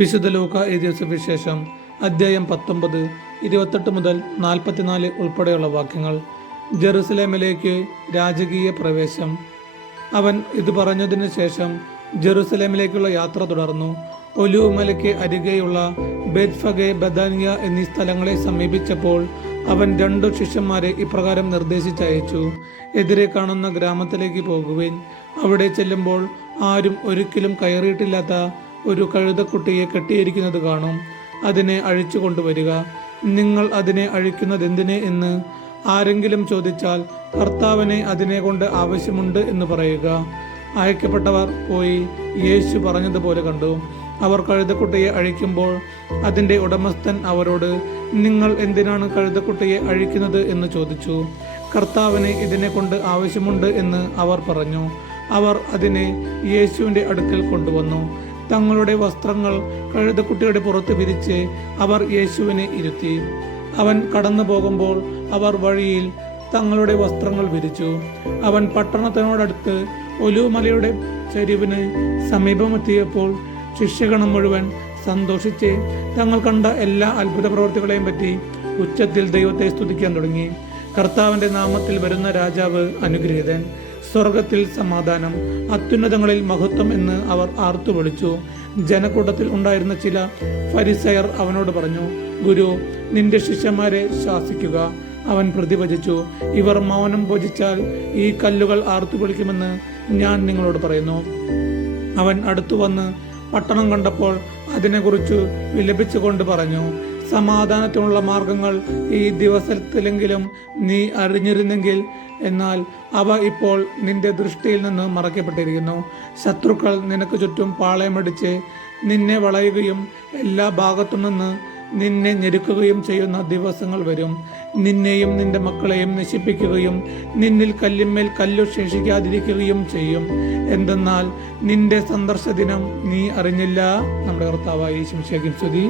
വിശുദ്ധ ലൂക്ക എഴുതിയ സുവിശേഷം അധ്യായം 19 28 മുതൽ 44 ഉൾപ്പെടെയുള്ള വാക്യങ്ങൾ. ജെറുസലേമിലേക്ക് രാജകീയ പ്രവേശം. അവൻ ഇത് പറഞ്ഞതിനു ശേഷം ജെറുസലേമിലേക്കുള്ള യാത്ര തുടർന്നു. ഒലിവ് മലയ്ക്ക് അരികെയുള്ള ബേത്ഫഗെ, ബഥാനിയ എന്നീ സ്ഥലങ്ങളെ സമീപിച്ചപ്പോൾ അവൻ 2 ശിഷ്യന്മാരെ ഇപ്രകാരം നിർദ്ദേശിച്ചയച്ചു: എതിരെ കാണുന്ന ഗ്രാമത്തിലേക്ക് പോകുവിൻ. അവിടെ ചെല്ലുമ്പോൾ ആരും ഒരിക്കലും കയറിയിട്ടില്ലാത്ത ഒരു കഴുതക്കുട്ടിയെ കെട്ടിയിരിക്കുന്നത് കാണും. അതിനെ അഴിച്ചു കൊണ്ടുവരിക. നിങ്ങൾ അതിനെ അഴിക്കുന്നതെന്തിനെ എന്ന് ആരെങ്കിലും ചോദിച്ചാൽ കർത്താവിനെ അതിനെ കൊണ്ട് ആവശ്യമുണ്ട് എന്ന് പറയുക. അയക്കപ്പെട്ടവർ പോയി യേശു പറഞ്ഞതുപോലെ കണ്ടു. അവർ കഴുതക്കുട്ടിയെ അഴിക്കുമ്പോൾ അതിൻ്റെ ഉടമസ്ഥൻ അവരോട്, നിങ്ങൾ എന്തിനാണ് കഴുതക്കുട്ടിയെ അഴിക്കുന്നത് എന്ന് ചോദിച്ചു. കർത്താവിനെ ഇതിനെ കൊണ്ട് ആവശ്യമുണ്ട് എന്ന് അവർ പറഞ്ഞു. അവർ അതിനെ യേശുവിൻ്റെ അടുക്കൽ കൊണ്ടുവന്നു. തങ്ങളുടെ വസ്ത്രങ്ങൾ കഴുതക്കുട്ടിയുടെ പുറത്ത് വിരിച്ച് അവർ യേശുവിനെ ഇരുത്തി. അവൻ കടന്നു പോകുമ്പോൾ അവർ വഴിയിൽ തങ്ങളുടെ വസ്ത്രങ്ങൾ വിരിച്ചു. അവൻ പട്ടണത്തിനോടടുത്ത് ഒലിവുമലയുടെ ചരിവിന് സമീപമെത്തിയപ്പോൾ ശിഷ്യഗണം മുഴുവൻ സന്തോഷിച്ച് തങ്ങൾ കണ്ട എല്ലാ അത്ഭുത പ്രവൃത്തികളെയും പറ്റി ഉച്ചത്തിൽ ദൈവത്തെ സ്തുതിക്കാൻ തുടങ്ങി. കർത്താവിന്റെ നാമത്തിൽ വരുന്ന രാജാവ് അനുഗ്രഹീതൻ, സ്വർഗത്തിൽ സമാധാനം, അത്യുന്നതങ്ങളിൽ മഹത്വം എന്ന് അവർ ആർത്തു വിളിച്ചു. ജനക്കൂട്ടത്തിൽ ഉണ്ടായിരുന്ന ചില ഫരിസയർ അവനോട് പറഞ്ഞു, ഗുരു, നിന്റെ ശിഷ്യന്മാരെ ശാസിക്കുക. അവൻ പ്രതിവചിച്ചു, ഇവർ മൗനം ഭജിച്ചാൽ ഈ കല്ലുകൾ ആർത്തു വിളിക്കുമെന്ന് ഞാൻ നിങ്ങളോട് പറയുന്നു. അവൻ അടുത്തു വന്ന് പട്ടണം കണ്ടപ്പോൾ അതിനെക്കുറിച്ച് വിലപിച്ചുകൊണ്ട് പറഞ്ഞു, സമാധാനത്തിനുള്ള മാർഗങ്ങൾ ഈ ദിവസത്തിലെങ്കിലും നീ അറിഞ്ഞിരുന്നെങ്കിൽ. എന്നാൽ അവ ഇപ്പോൾ നിന്റെ ദൃഷ്ടിയിൽ നിന്ന് മറയ്ക്കപ്പെട്ടിരിക്കുന്നു. ശത്രുക്കൾ നിനക്ക് ചുറ്റും പാളയമടിച്ച് നിന്നെ വളയുകയും എല്ലാ ഭാഗത്തു നിന്ന് നിന്നെ ഞെരുക്കുകയും ചെയ്യുന്ന ദിവസങ്ങൾ വരും. നിന്നെയും നിന്റെ മക്കളെയും നശിപ്പിക്കുകയും നിന്നിൽ കല്ലിന്മേൽ കല്ലു ശേഷിക്കാതിരിക്കുകയും ചെയ്യും. എന്തെന്നാൽ നിന്റെ സന്ദർശദിനം നീ അറിഞ്ഞില്ല. നമ്മുടെ കർത്താവായ യേശുവിന്റെ സ്തുതി.